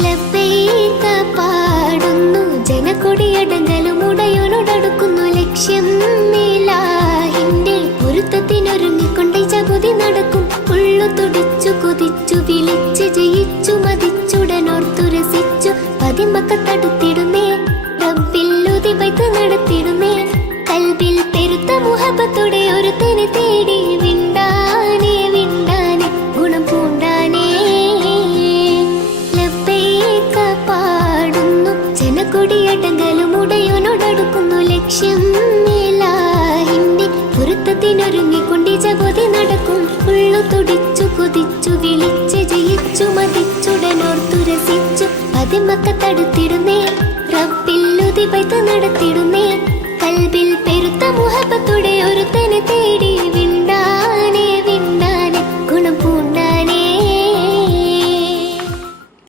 ലബ്ബൈക പാടുന്നു ജനക്കൊടിയടങ്ങലും ഉടയോനോടടുക്കുന്നു ലക്ഷ്യം ഇലാഹിന്റെ പൊരുത്തത്തിനൊരുങ്ങിക്കൊണ്ട് ജഗതി നടക്കും. ഉള്ളു തുടിച്ചു കൊതിച്ചു വിളിച്ച് ജയിച്ചു മതിച്ചുടനോർത്തു രസിച്ചു പതിമക്കത്തടുത്തിടുന്നേ റബ്ബില്ലുതി വൈത്ത് നടത്തിടുന്നേ. കൽബിൽ പെരുത്ത മുഹബത്തോടെ ഒരുത്തനെ തേടി വിണ്ടാനേ വിണ്ടാനേ ഗുണം പൂണ്ടാനേ. ലബ്ബൈക പാടുന്നു ജനക്കൊടിയടങ്ങലും ഉടയോനോടടുക്കുന്നു ലക്ഷ്യം ഇലാഹിന്റെ പൊരുത്തത്തിനൊരുങ്ങിക്കൊണ്ട് ജഗതി നടക്കും. ഉള്ളു തുടിച്ചു കൊതിച്ചു വിളിച്ച് ജയിച്ചു മതിച്ചുടനോർത്തു രസിച്ചു പതിമക്കത്തടുത്തിടുന്നേ റബ്ബില്ലുതി വൈത്ത് നടത്തിടുന്നേ. കൽബിൽ പെരുത്ത മുഹബത്തോടെ ഒരുത്തനെ തേടി